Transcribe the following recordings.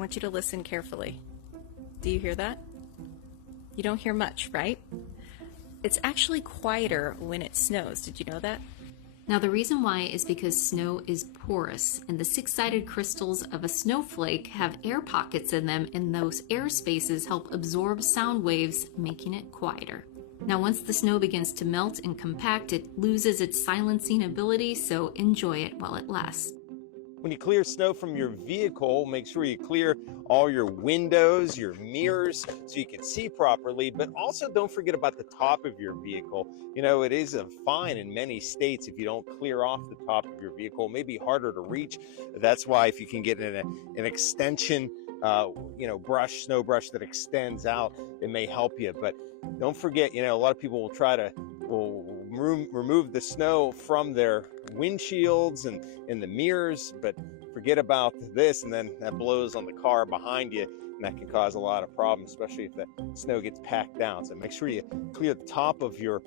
want you to listen carefully. Do you hear that? You don't hear much, right? It's actually quieter when it snows. Did you know that? Now, the reason why is because snow is porous, and the six-sided crystals of a snowflake have air pockets in them, and those air spaces help absorb sound waves, making it quieter. Now, once the snow begins to melt and compact, it loses its silencing ability, so enjoy it while it lasts. When you clear snow from your vehicle, make sure you clear all your windows, your mirrors, so you can see properly, but also don't forget about the top of your vehicle. You know, it is a fine in many states if you don't clear off the top of your vehicle. It may be harder to reach. That's why if you can get an extension, snow brush that extends out, it may help you. But don't forget, a lot of people will remove the snow from their windshields and in the mirrors, but forget about this, and then that blows on the car behind you, and that can cause a lot of problems, especially if the snow gets packed down. So make sure you clear the top of your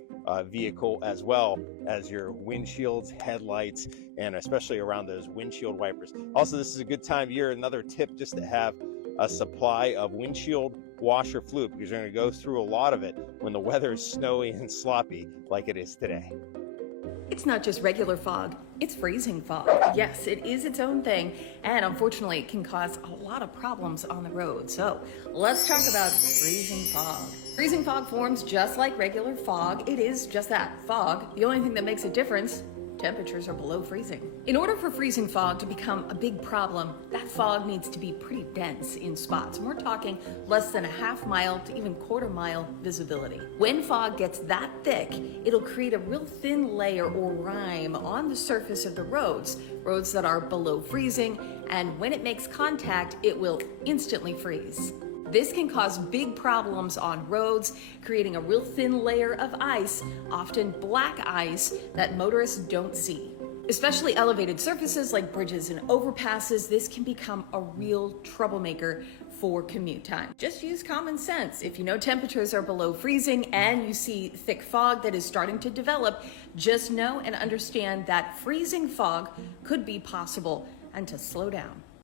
vehicle as well as your windshields, headlights, and especially around those windshield wipers. Also, this is a good time of year. Another tip, just to have a supply of windshield washer fluid, because you're going to go through a lot of it when the weather is snowy and sloppy like it is today. It's not just regular fog, it's freezing fog. Yes, it is its own thing, and unfortunately it can cause a lot of problems on the road. So let's talk about freezing fog. Freezing fog forms just like regular fog. It is just that, fog. The only thing that makes a difference, temperatures are below freezing. In order for freezing fog to become a big problem, that fog needs to be pretty dense in spots. And we're talking less than a half mile to even quarter mile visibility. When fog gets that thick, it'll create a real thin layer or rime on the surface of the roads that are below freezing, and when it makes contact, it will instantly freeze. This can cause big problems on roads, creating a real thin layer of ice, often black ice, that motorists don't see. Especially elevated surfaces like bridges and overpasses, this can become a real troublemaker for commute time. Just use common sense. If you know temperatures are below freezing and you see thick fog that is starting to develop, just know and understand that freezing fog could be possible and to slow down.